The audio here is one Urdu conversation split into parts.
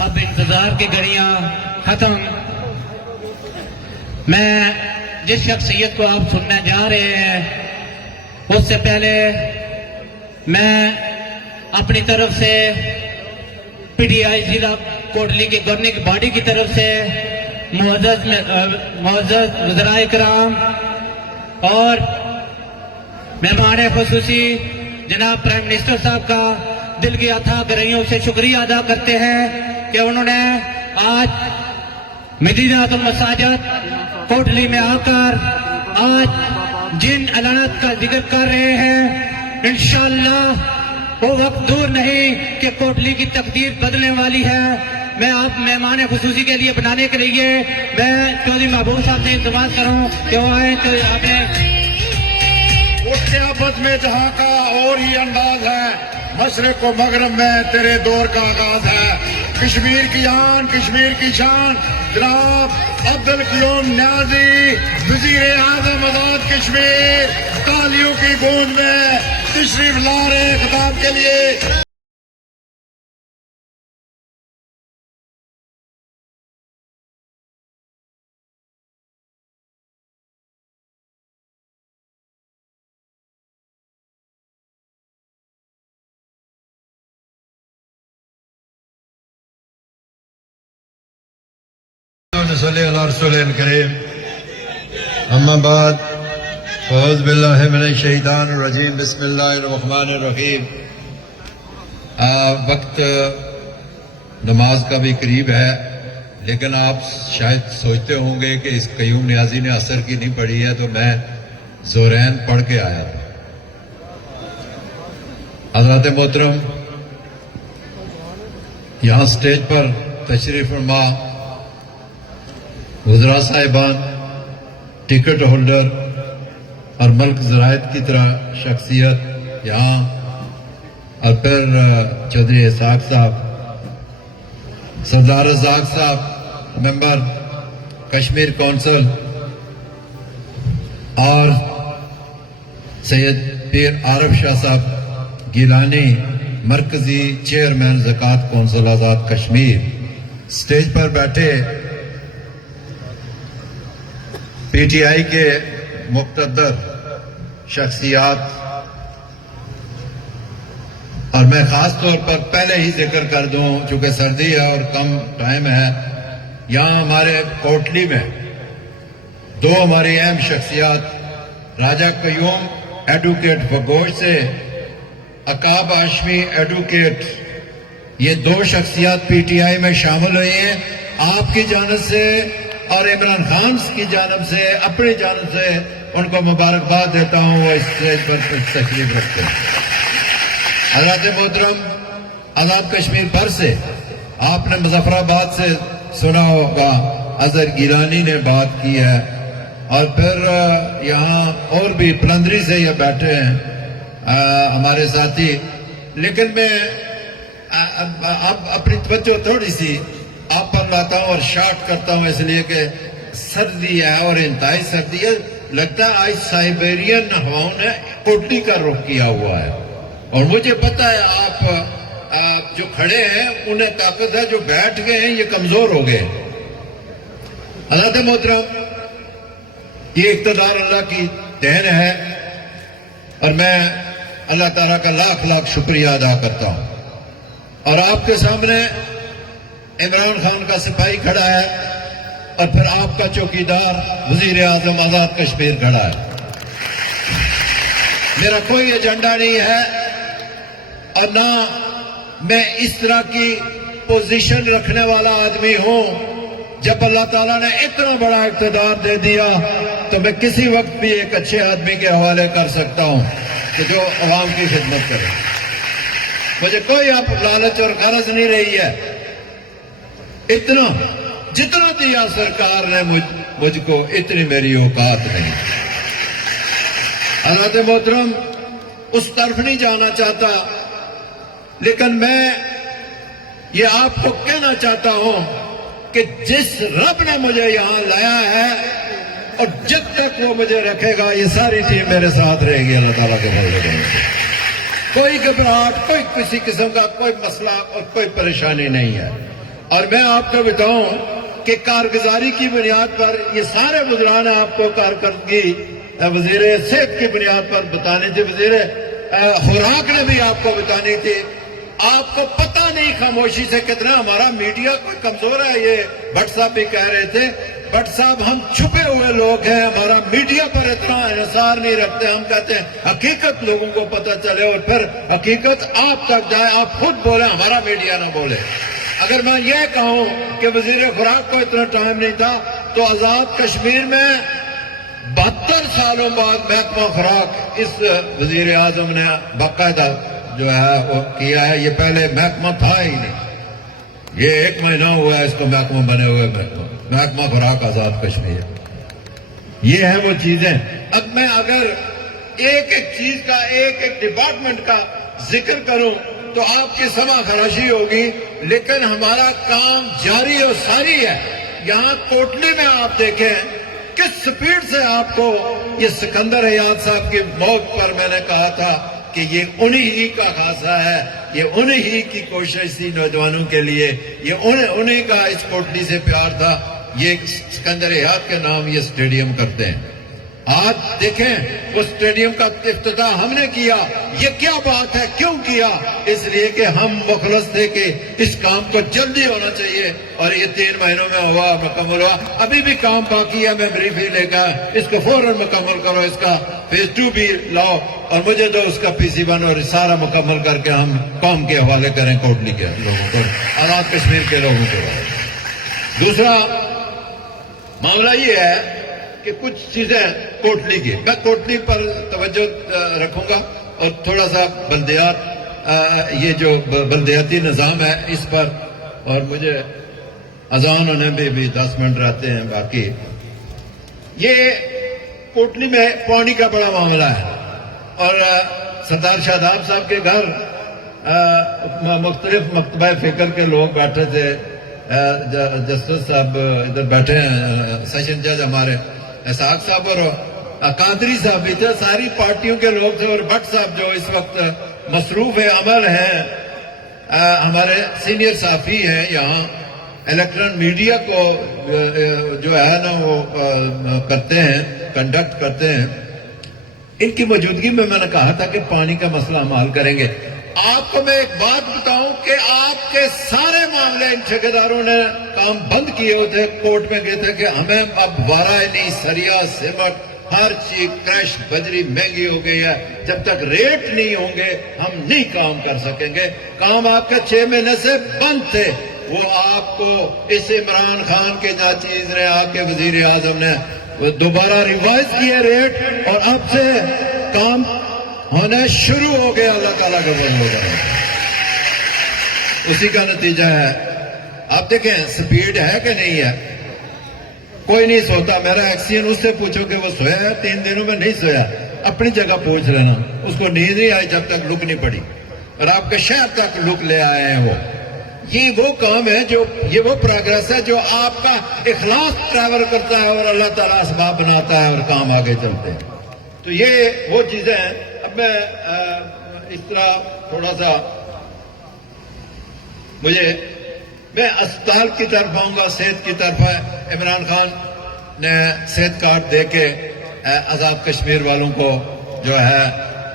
اب انتظار کی گھڑیاں ختم. میں جس شخصیت کو آپ سننے جا رہے ہیں اس سے پہلے میں اپنی طرف سے پی ٹی آئی ضلع کوٹلی کی گورننگ باڈی کی طرف سے معزز وزرائے کرام اور مہمان خصوصی جناب پرائم منسٹر صاحب کا دل کی اتھاہ گہرائیوں سے شکریہ ادا کرتے ہیں کہ انہوں نے آج مدینہ المساجد کوٹلی میں آ کر آج جن اعلانات کا ذکر کر رہے ہیں انشاءاللہ وہ وقت دور نہیں کہ کوٹلی کی تقدیر بدلنے والی ہے. میں آپ مہمان خصوصی کے لیے بنانے کے لیے میں چودھری محبوب صاحب سے التماس کروں کہ وہ آئیں تو اس قیافت میں جہاں کا اور ہی انداز ہے. مشرق و مغرب میں تیرے دور کا آغاز ہے. کشمیر کی آن کشمیر کی شان جناب عبدالقیوم نیازی وزیر اعظم آزاد کشمیر تالیوں کی گونج میں تشریف لا رہے خطاب کے لیے. صلی اللہ رسول کریم. اما بعد اعوذ باللہ من الشیطان الرجیم بسم اللہ الرحمن الرحیم. وقت نماز کا بھی قریب ہے لیکن آپ شاید سوچتے ہوں گے کہ اس قیوم نیازی نے عصر کی نہیں پڑھی ہے تو میں زورین پڑھ کے آیا تھا. حضرات محترم یہاں سٹیج پر تشریف فرما وزراء صاحبان ٹکٹ ہولڈر اور ملک زرائد کی طرح شخصیت یہاں اور پھر چودھری اسحاق صاحب سردار رزاق صاحب ممبر کشمیر کونسل اور سید پیر عارف شاہ صاحب گیلانی مرکزی چیئرمین زکوٰۃ کونسل آزاد کشمیر. سٹیج پر بیٹھے پی ٹی آئی کے مقتدر شخصیات اور میں خاص طور پر پہلے ہی ذکر کر دوں چونکہ سردی ہے اور کم ٹائم ہے. یہاں ہمارے کوٹلی میں دو ہماری اہم شخصیات راجہ قیوم ایڈوکیٹ بگوش سے عقاب ہاشمی ایڈوکیٹ یہ دو شخصیات پی ٹی آئی میں شامل ہوئی ہیں. آپ کی جانب سے اور عمران خان کی جانب سے اپنی جانب سے ان کو مبارکباد دیتا ہوں. وہ اس اسٹیج پر تشریف رکھتے ہیں. حضرات محترم آزاد کشمیر بھر سے آپ نے مظفر آباد سے سنا ہوگا اظہر گیلانی نے بات کی ہے اور پھر یہاں اور بھی پلندری سے یہ بیٹھے ہیں ہمارے ساتھی. لیکن میں اب اپنی توجہ تھوڑی سی آپ پر لاتا ہوں اور شارٹ کرتا ہوں اس لیے کہ سردی ہے اور انتہائی سردی ہے. لگتا ہے آج سائبیرین ہواؤں نے کوٹلی کا رخ کیا ہوا ہے اور مجھے پتا ہے آپ جو کھڑے ہیں انہیں طاقت ہے, جو بیٹھ گئے ہیں یہ کمزور ہو گئے. حضرات محترم یہ اقتدار اللہ کی دین ہے اور میں اللہ تعالیٰ کا لاکھ لاکھ شکریہ ادا کرتا ہوں. اور آپ کے سامنے عمران خان کا سپاہی کھڑا ہے اور پھر آپ کا چوکیدار وزیر اعظم آزاد کشمیر کھڑا ہے. میرا کوئی ایجنڈا نہیں ہے اور نہ میں اس طرح کی پوزیشن رکھنے والا آدمی ہوں. جب اللہ تعالیٰ نے اتنا بڑا اقتدار دے دیا تو میں کسی وقت بھی ایک اچھے آدمی کے حوالے کر سکتا ہوں کہ جو عوام کی خدمت کرے. مجھے کوئی آپ لالچ اور غرض نہیں رہی ہے. اتنا جتنا دیا سرکار نے مجھ کو اتنی میری اوقات نہیں. حضرات محترم اس طرف نہیں جانا چاہتا لیکن میں یہ آپ کو کہنا چاہتا ہوں کہ جس رب نے مجھے یہاں لایا ہے اور جب تک وہ مجھے رکھے گا یہ ساری ٹیم میرے ساتھ رہے گی اللہ تعالیٰ کے فضل سے. کوئی گھبراہٹ کوئی کسی قسم کا کوئی مسئلہ اور کوئی پریشانی نہیں ہے. اور میں آپ کو بتاؤں کہ کارگزاری کی بنیاد پر یہ سارے وزراء نے آپ کو کارکردگی وزیر صحت کی بنیاد پر بتانی تھی، وزیر خوراک نے بھی آپ کو بتانی تھی. آپ کو پتہ نہیں خاموشی سے کتنا ہمارا میڈیا کوئی کمزور ہے. یہ بٹ صاحب بھی کہہ رہے تھے، بٹ صاحب ہم چھپے ہوئے لوگ ہیں، ہمارا میڈیا پر اتنا انحصار نہیں رکھتے. ہم کہتے ہیں حقیقت لوگوں کو پتہ چلے اور پھر حقیقت آپ تک جائے. آپ خود بولیں، ہمارا میڈیا نہ بولے. اگر میں یہ کہوں کہ وزیر خوراک کو اتنا ٹائم نہیں تھا تو آزاد کشمیر میں 72 سالوں بعد محکمہ خوراک اس وزیر اعظم نے باقاعدہ جو ہے وہ کیا ہے. یہ پہلے محکمہ تھا ہی نہیں، یہ 1 مہینہ ہوا ہے اس کو محکمہ بنے ہوئے. محکمہ خوراک آزاد کشمیر، یہ ہیں وہ چیزیں. اب میں اگر ایک ایک چیز کا ایک ایک ڈپارٹمنٹ کا ذکر کروں تو آپ کی سمع خراشی ہوگی، لیکن ہمارا کام جاری اور ساری ہے. یہاں کوٹلی میں آپ دیکھیں کس سپیڈ سے آپ کو یہ سکندر حیات صاحب کی موت پر میں نے کہا تھا کہ یہ انہی ہی کا خاصہ ہے، یہ انہی ہی کی کوشش تھی نوجوانوں کے لیے، یہ انہی کا اس کوٹلی سے پیار تھا. یہ سکندر حیات کے نام یہ سٹیڈیم کرتے ہیں. آج دیکھیں وہ سٹیڈیم کا افتتاح ہم نے کیا. یہ کیا بات ہے، کیوں کیا؟ اس لیے کہ ہم مخلص تھے کہ اس کام کو جلدی ہونا چاہیے، اور یہ 3 مہینوں میں ہوا، مکمل ہوا. ابھی بھی کام باقی ہے، میں بریف ہی لے گا، اس کو فوراً مکمل کرو، اس کا فیز 2 بھی لاؤ اور مجھے دو اس کا PC 1 اور سارا مکمل کر کے ہم کام کے حوالے کریں کوٹلی کے لوگوں کو، آزاد کشمیر کے لوگوں کو. دوسرا معاملہ یہ ہے کہ کچھ چیزیں کوٹلی کی، میں کوٹلی پر توجہ رکھوں گا اور تھوڑا سا بلدیات، یہ جو بلدیاتی نظام ہے اس پر، اور مجھے اذان ہونے میں بھی 10 منٹ رہتے ہیں باقی. یہ کوٹلی میں پانی کا بڑا معاملہ ہے، اور سردار شاداب صاحب کے گھر مختلف مکتبہ فکر کے لوگ بیٹھے تھے. جسٹس صاحب ادھر بیٹھے ہیں، سیشن جج ہمارے اسحاق صاحب اور قادری صاحب بھی تھے. ساری پارٹیوں کے لوگ تھے، اور بٹ صاحب جو اس وقت مصروف عمل ہیں، ہمارے سینئر صحافی ہیں یہاں، الیکٹرانک میڈیا کو جو ہے نا وہ کرتے ہیں، کنڈکٹ کرتے ہیں. ان کی موجودگی میں نے کہا تھا کہ پانی کا مسئلہ ہم حل کریں گے. آپ کو میں ایک بات بتاؤں کہ آپ کے سارے معاملے ان ٹھیکیداروں نے کام بند کیے ہوتے، کورٹ میں گئے تھے کہ ہمیں اب وارائنی، سریا، سیمنٹ، ہر چیز کریش، بجری مہنگی ہو گئی ہے، جب تک ریٹ نہیں ہوں گے ہم نہیں کام کر سکیں گے. کام آپ کے 6 مہینے سے بند تھے. وہ آپ کو اس عمران خان کے ناچیز نے، آپ کے وزیر اعظم نے دوبارہ ریوائز کیے ریٹ، اور اب سے کام ہونا شروع ہو گیا. اللہ تعالیٰ کا فضل ہوگا، اسی کا نتیجہ ہے. آپ دیکھیں سپیڈ ہے کہ نہیں ہے. کوئی نہیں سوتا. میرا ایکسین اس سے پوچھو کہ وہ سویا ہے 3 دنوں میں؟ نہیں سویا. اپنی جگہ پوچھ لینا، اس کو نیند نہیں آئی جب تک لک نہیں پڑی، اور آپ کے شہر تک لک لے آئے ہیں. یہ وہ کام ہے جو، یہ وہ پروگریس ہے جو آپ کا اخلاص ٹریول کرتا ہے اور اللہ تعالیٰ اسباب بناتا ہے اور کام آگے چلتے ہیں. تو یہ وہ چیزیں ہیں. اب میں اس طرح تھوڑا سا میں اسپتال کی طرف آؤں گا، صحت کی طرف ہے. عمران خان نے صحت کارڈ دے کے آزاد کشمیر والوں کو جو ہے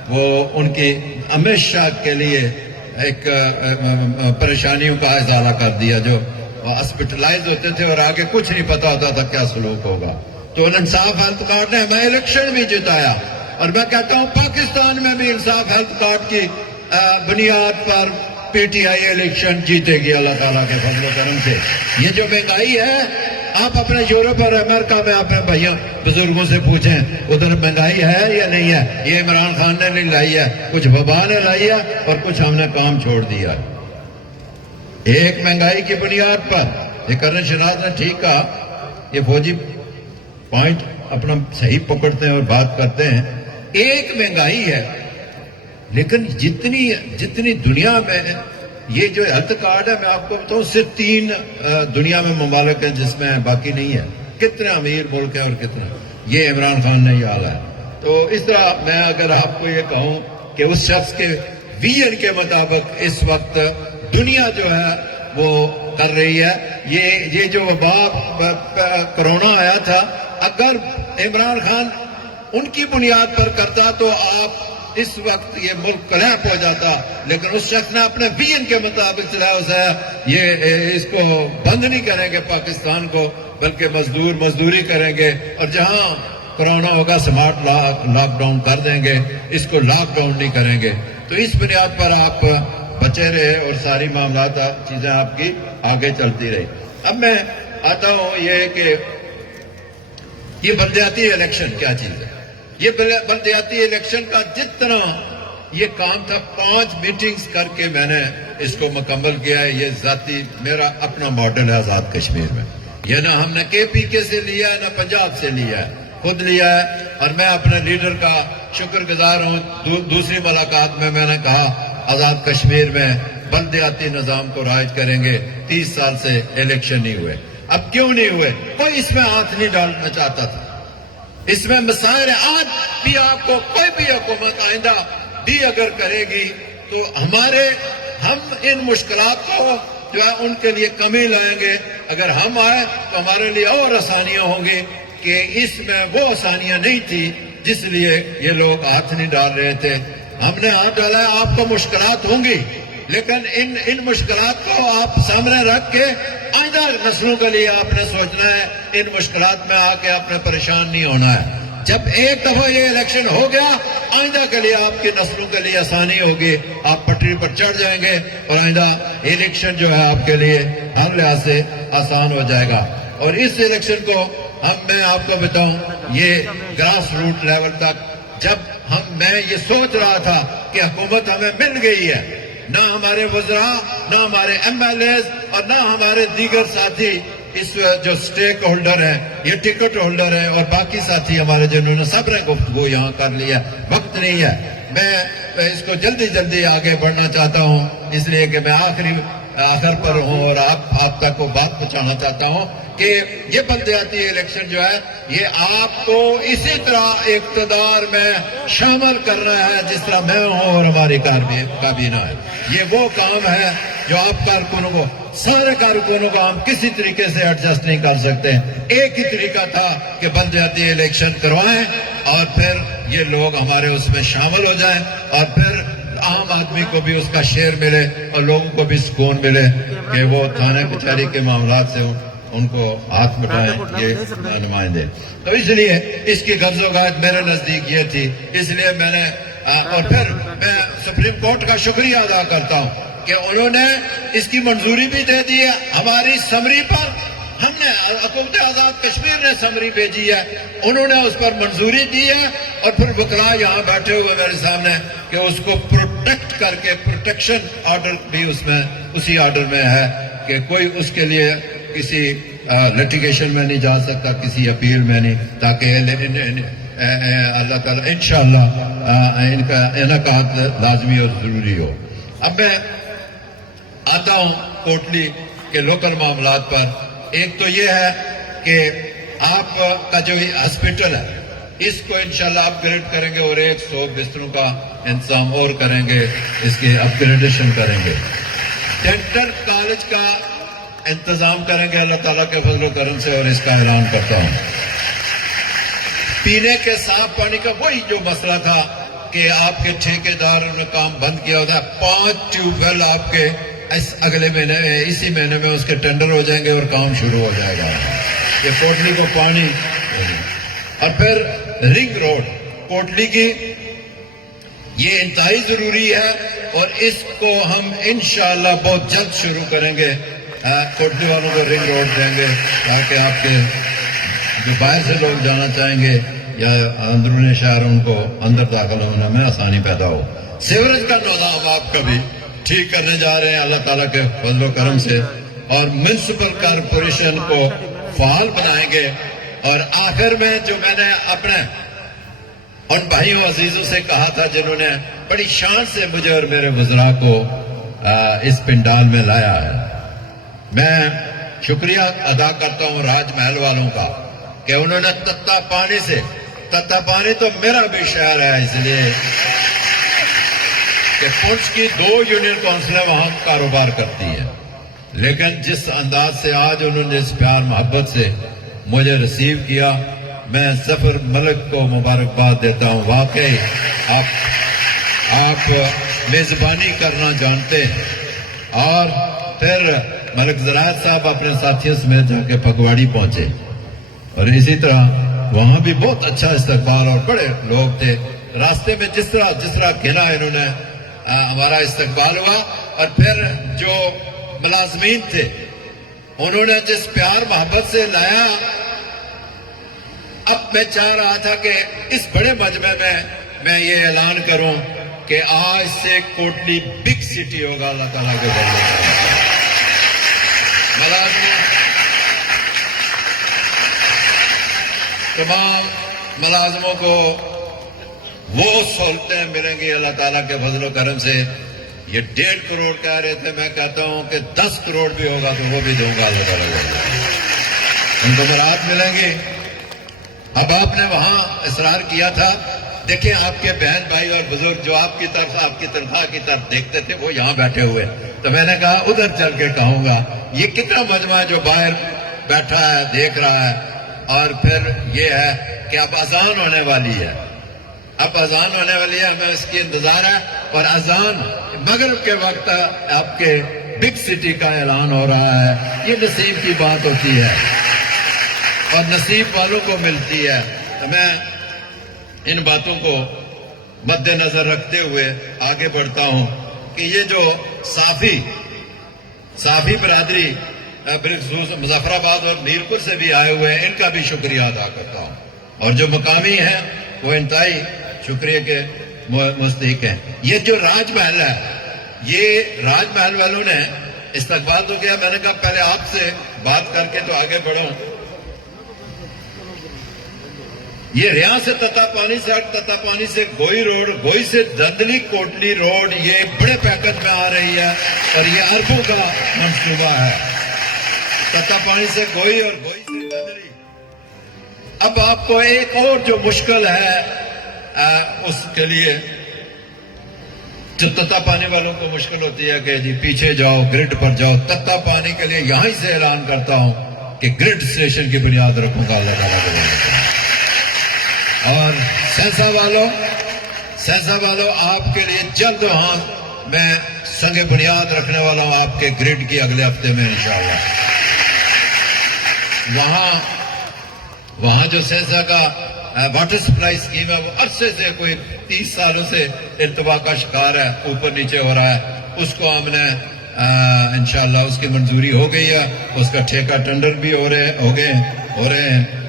وہ ان کی ہمیشہ کے لیے ایک پریشانیوں کا ازالہ کر دیا. جو ہاسپٹلائز ہوتے تھے اور آگے کچھ نہیں پتا ہوتا تھا کیا سلوک ہوگا. تو انصاف ہیلتھ کارڈ نے ہمیں الیکشن بھی جتایا، اور میں کہتا ہوں پاکستان میں بھی انصاف ہیلتھ کارڈ کی بنیاد پر PTI الیکشن جیتے گی اللہ تعالیٰ کے فضل و کرم سے. یہ جو مہنگائی ہے، آپ اپنے یورپ اور امریکہ میں اپنے بھائیوں بزرگوں سے پوچھیں ادھر مہنگائی ہے یا نہیں ہے. یہ عمران خان نے نہیں لائی ہے، کچھ وبا نے لائی ہے اور کچھ ہم نے کام چھوڑ دیا. ایک مہنگائی کی بنیاد پر، یہ کرن شناز نے ٹھیک کہا، یہ فوجی پوائنٹ اپنا صحیح پکڑتے ہیں اور بات کرتے ہیں. ایک مہنگائی ہے، لیکن جتنی دنیا میں یہ جو ہیلتھ کارڈ ہے، میں آپ کو بتاؤں صرف 3 دنیا میں ممالک ہیں جس میں باقی نہیں ہے. کتنے امیر ملک ہیں اور کتنے. یہ عمران خان نے یہ حالا ہے. تو اس طرح میں اگر آپ کو یہ کہوں کہ اس شخص کے ویژن کے مطابق اس وقت دنیا جو ہے وہ کر رہی ہے. یہ جو وبا کرونا آیا تھا، اگر عمران خان ان کی بنیاد پر کرتا تو آپ اس وقت یہ ملک کلیپ ہو جاتا، لیکن اس شخص نے اپنے ویژن کے مطابق چلایا. یہ اس کو بند نہیں کریں گے پاکستان کو، بلکہ مزدوری کریں گے، اور جہاں کرونا ہوگا سمارٹ لاک ڈاؤن کر دیں گے، اس کو لاک ڈاؤن نہیں کریں گے. تو اس بنیاد پر آپ بچے رہے اور ساری معاملات چیزیں آپ کی آگے چلتی رہی. اب میں آتا ہوں یہ کہ یہ بلدیاتی الیکشن کیا چیز ہے. یہ بلدیاتی الیکشن کا جتنا یہ کام تھا 5 میٹنگز کر کے میں نے اس کو مکمل کیا ہے. یہ ذاتی میرا اپنا ماڈل ہے آزاد کشمیر میں. یہ نہ ہم نے کے پی کے سے لیا ہے نہ پنجاب سے لیا ہے، خود لیا ہے. اور میں اپنے لیڈر کا شکر گزار ہوں. دوسری ملاقات میں نے کہا آزاد کشمیر میں بلدیاتی نظام کو رائج کریں گے. 30 سال سے الیکشن نہیں ہوئے. اب کیوں نہیں ہوئے؟ کوئی اس میں ہاتھ نہیں ڈالنا چاہتا تھا. اس میں مسائل ہے. آج بھی آپ کو کوئی بھی حکومت آئندہ بھی اگر کرے گی تو ہم ان مشکلات کو جو ہے ان کے لیے کمی لائیں گے. اگر ہم آئے تو ہمارے لیے اور آسانیاں ہوں گی کہ اس میں وہ آسانیاں نہیں تھی جس لیے یہ لوگ ہاتھ نہیں ڈال رہے تھے. ہم نے ہاتھ ڈالا ہے. آپ کو مشکلات ہوں گی، لیکن ان مشکلات کو آپ سامنے رکھ کے آئندہ نسلوں کے لیے آپ نے سوچنا ہے. ان مشکلات میں آ کے آپ نے پریشان نہیں ہونا ہے. جب ایک دفعہ یہ الیکشن ہو گیا، آئندہ کے لیے آپ کی نسلوں کے لیے آسانی ہوگی. آپ پٹری پر چڑھ جائیں گے اور آئندہ الیکشن جو ہے آپ کے لیے ہر لحاظ سے آسان ہو جائے گا. اور اس الیکشن کو میں آپ کو بتاؤں، یہ گراس روٹ لیول تک جب میں یہ سوچ رہا تھا کہ حکومت ہمیں مل گئی ہے، نہ ہمارے وزراء، نہ ہمارے ایم ایل ایز اور نہ ہمارے دیگر ساتھی اس جو سٹیک ہولڈر ہیں، یہ ٹکٹ ہولڈر ہیں اور باقی ساتھی ہمارے جنہوں نے سب نے گفتگو یہاں کر لیا. وقت نہیں ہے. میں اس کو جلدی آگے بڑھنا چاہتا ہوں، اس لیے کہ میں آخر پر ہوں اور آپ تک وہ بات پہنچانا چاہتا ہوں کہ یہ بلدیاتی الیکشن جو ہے یہ آپ کو اسی طرح اقتدار میں شامل کرنا ہے جس طرح میں ہوں اور ہماری کابینہ ہے. یہ وہ کام ہے جو آپ کارکنوں کو، سارے کارکنوں کو ہم کسی طریقے سے ایڈجسٹ نہیں کر سکتے. ایک ہی طریقہ تھا کہ بلدیاتی الیکشن کروائیں اور پھر یہ لوگ ہمارے اس میں شامل ہو جائیں اور پھر عام آدمی کو بھی اس کا شیئر ملے اور لوگوں کو بھی سکون ملے کہ وہ تھانے کچہری کے معاملات سے ان کو ہاتھ بٹائیں یہ نمائندے. تو اس لیے اس کی غرض و غایت میرے نزدیک یہ تھی. اس لیے میں نے اور پھر میں سپریم کورٹ کا شکریہ ادا کرتا ہوں کہ انہوں نے اس کی منظوری بھی دے دی ہے. ہماری سمری پر ہم نے حکومت آزاد کشمیر نے سمری بھیجی ہے، انہوں نے اس پر منظوری دی ہے. اور پھر وکلاء یہاں بیٹھے ہوئے میرے سامنے کہ اس کو پروٹیکٹ کر کے پروٹیکشن آرڈر بھی اس میں اسی آرڈر میں ہے کہ کوئی اس کے لیے کسی لٹیگیشن میں نہیں جا سکتا، کسی اپیل میں نہیں، تاکہ اللہ تعالیٰ انشاءاللہ ان کا انعقاد لازمی اور ضروری ہو. اب میں آتا ہوں کوٹلی کے لوکل معاملات پر. ایک تو یہ ہے کہ آپ کا جو ہاسپٹل ہے اس کو انشاءاللہ اپ گریڈ کریں گے اور 100 بستروں کا انتظام اور کریں گے، اس کی اپ گریڈیشن کریں گے. ڈینٹل کالج کا انتظام کریں گے اللہ تعالیٰ کے فضل و کرم سے، اور اس کا اعلان کرتا ہوں. پینے کے صاف پانی کا وہی جو مسئلہ تھا کہ آپ کے ٹھیکیداروں نے کام بند کیا ہوتا ہے. 5 ٹیوب ویل آپ کے اگلے مہینے اسی مہینے میں اس کے ٹینڈر ہو جائیں گے اور کام شروع ہو جائے گا. یہ کوٹلی کو پانی. اور پھر رنگ روڈ کوٹلی کی یہ انتہائی ضروری ہے اور اس کو ہم انشاءاللہ بہت جلد شروع کریں گے. کوٹلی والوں کو رنگ روڈ دیں گے تاکہ آپ کے جو باہر سے لوگ جانا چاہیں گے یا اندرون شہر ان کو اندر داخل ہونے میں آسانی پیدا ہو. سیوریج کا نظام آپ کا بھی ٹھیک کرنے جا رہے ہیں اللہ تعالیٰ کے فضل و کرم سے، اور میونسپل کارپوریشن کو فعال بنائیں گے. اور آخر میں جو میں نے اپنے ان بھائیوں عزیزوں سے کہا تھا جنہوں نے بڑی شان سے مجھے اور میرے وزراء کو اس پنڈال میں لایا ہے، میں شکریہ ادا کرتا ہوں راج محل والوں کا کہ انہوں نے تتا پانی سے، تتا پانی تو میرا بھی شہر ہے اس لیے کہ پنچ کی 2 یونین کونسلیں وہاں کاروبار کرتی ہیں، لیکن جس انداز سے آج انہوں نے اس پیار محبت سے مجھے ریسیو کیا، میں ظفر ملک کو مبارکباد دیتا ہوں. واقعی آپ میزبانی کرنا جانتے ہیں. اور پھر ملک زراعت صاحب اپنے ساتھیوں سمیت جا کے پھگواڑی پہنچے، اور اسی طرح وہاں بھی بہت اچھا استقبال اور بڑے لوگ تھے. راستے میں جس طرح گھنا انہوں نے ہمارا استقبال ہوا. اور پھر جو ملازمین تھے انہوں نے جس پیار محبت سے لایا. اب میں چاہ رہا تھا کہ اس بڑے مجمع میں یہ اعلان کروں کہ آج سے کوٹلی بگ سٹی ہوگا اللہ تعالیٰ کے فضل سے. تمام ملازموں کو وہ سہولتیں ملیں گی اللہ تعالیٰ کے فضل و کرم سے. یہ 1.5 کروڑ کہہ رہے تھے، میں کہتا ہوں کہ 10 کروڑ بھی ہوگا تو وہ بھی دوں گا اللہ تعالیٰ کو. ان کو برات ملیں گی. اب آپ نے وہاں اصرار کیا تھا، دیکھیں آپ کے بہن بھائی اور بزرگ جو آپ کی تنخواہ کی طرف دیکھتے تھے وہ یہاں بیٹھے ہوئے. تو میں نے کہا ادھر چل کے کہوں گا یہ کتنا مجمع جو باہر بیٹھا ہے دیکھ رہا ہے. اور پھر یہ ہے کہ اب اذان ہونے والی ہے، ہمیں اس کی انتظار ہے. اور اذان مغرب کے وقت آپ کے بگ سٹی کا اعلان ہو رہا ہے. یہ نصیب کی بات ہوتی ہے اور نصیب والوں کو ملتی ہے. تو میں ان باتوں کو مد نظر رکھتے ہوئے آگے بڑھتا ہوں کہ یہ جو صافی برادری بالخصوص مظفر آباد اور میرپور سے بھی آئے ہوئے ہیں، ان کا بھی شکریہ ادا کرتا ہوں. اور جو مقامی ہیں وہ انتہائی شکریہ کے مستحق ہیں. یہ جو راج محل ہے، یہ راج محل والوں نے استقبال تو کیا. میں نے کہا پہلے آپ سے بات کر کے تو آگے بڑھوں. یہ ریاض سے تتا پانی سے گوئی روڈ، گوئی سے دندلی کوٹلی روڈ، یہ بڑے پیکج میں آ رہی ہے اور یہ اربوں کا منصوبہ ہے. تتا پانی سے گوئی اور گوئی سے دندلی. اب آپ کو ایک اور جو مشکل ہے اس کے لیے جو تتا پانی والوں کو مشکل ہوتی ہے کہ جی پیچھے جاؤ، گرڈ پر جاؤ. تتا پانی کے لیے یہاں سے اعلان کرتا ہوں کہ گرڈ اسٹیشن کی بنیاد رکھوں گا اللہ تعالیٰ کو. اور سینسا والوں آپ کے لیے جلد وہاں میں سنگ بنیاد رکھنے والا ہوں آپ کے گرڈ کی اگلے ہفتے میں انشاءاللہ. وہاں جو سینسا کا واٹر سپلائی اسکیم ہے وہ عرصے سے کوئی 30 سالوں سے ارتباق کا شکار ہے، اوپر نیچے ہو رہا ہے. اس کو ہم نے انشاءاللہ اس کی منظوری ہو گئی ہے، اس کا ٹھیکہ ٹینڈر بھی ہو رہے ہیں.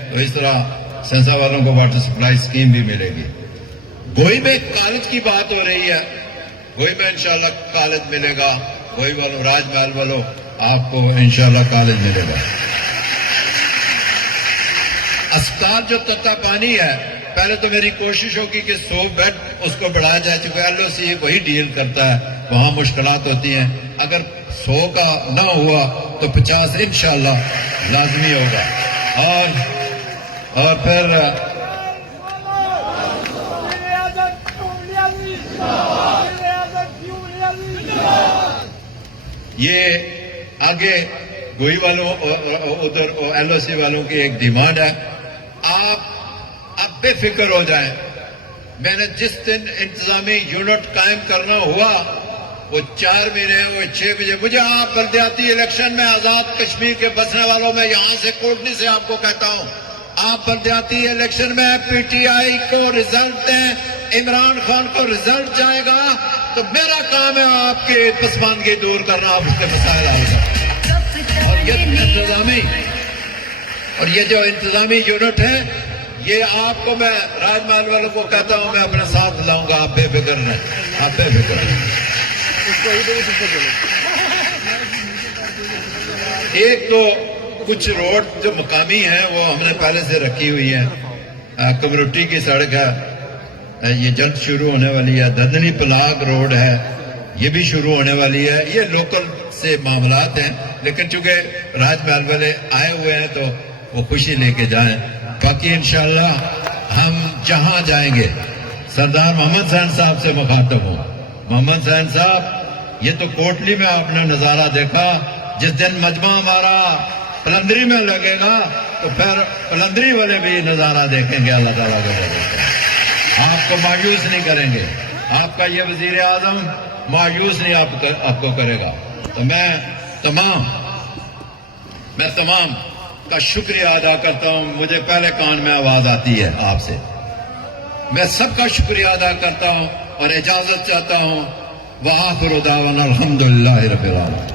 تو اس طرح سینسا والوں کو واٹر سپلائی اسکیم بھی ملے گی. گوئی میں کالج کی بات ہو رہی ہے، گوئی میں انشاءاللہ کالج ملے گا. گوئی والوں، راج محل والوں آپ کو انشاءاللہ کالج ملے گا. اسپتال جو تتا پانی ہے، پہلے تو میری کوشش ہوگی کہ 100 بیڈ اس کو بڑھایا جائے، چونکہ LOC وہی ڈیل کرتا ہے، وہاں مشکلات ہوتی ہیں. اگر 100 کا نہ ہوا تو 50 انشاءاللہ لازمی ہوگا. اور پھر یہ آگے گوئی والوں ادھر LOC والوں کی ایک ڈیمانڈ ہے. آپ اب بے فکر ہو جائیں. میں نے جس دن انتظامی یونٹ قائم کرنا ہوا وہ 4 مہینے وہ 6 بجے مجھے آپ بلدیاتی الیکشن میں آزاد کشمیر کے بسنے والوں میں یہاں سے کوٹلی سے آپ کو کہتا ہوں، آپ بلدیاتی الیکشن میں PTI کو رزلٹ دیں، عمران خان کو رزلٹ جائے گا تو میرا کام ہے آپ کے پسماندگی دور کرنا، آپ اس کے مسائل آئے گا. اور یہ جو انتظامی یونٹ ہے یہ آپ کو میں راج محل والوں کو کہتا ہوں میں اپنے ساتھ لاؤں گا. آپ بے فکر رہیں، آپ بے فکر رہیں. ایک تو کچھ روڈ جو مقامی ہیں وہ ہم نے پہلے سے رکھی ہوئی ہیں. کمیونٹی کی سڑک ہے، یہ جلد شروع ہونے والی ہے. ددنی پلاگ روڈ ہے، یہ بھی شروع ہونے والی ہے. یہ لوکل سے معاملات ہیں، لیکن چونکہ راج محل والے آئے ہوئے ہیں تو وہ خوشی لے کے جائیں. باقی انشاءاللہ ہم جہاں جائیں گے، سردار محمد حسین صاحب سے مخاطب ہوں. محمد حسین صاحب، یہ تو کوٹلی میں آپ نے نظارہ دیکھا جس دن مجمع ہمارا پلندری میں لگے گا تو پھر پلندری والے بھی نظارہ دیکھیں گے اللہ تعالیٰ کے ذریعے. آپ کو مایوس نہیں کریں گے. آپ کا یہ وزیر اعظم مایوس نہیں آپ کو کرے گا. تو میں تمام کا شکریہ ادا کرتا ہوں. مجھے پہلے کان میں آواز آتی ہے آپ سے. میں سب کا شکریہ ادا کرتا ہوں اور اجازت چاہتا ہوں. وآخر دعوانا الحمدللہ رب العالمین.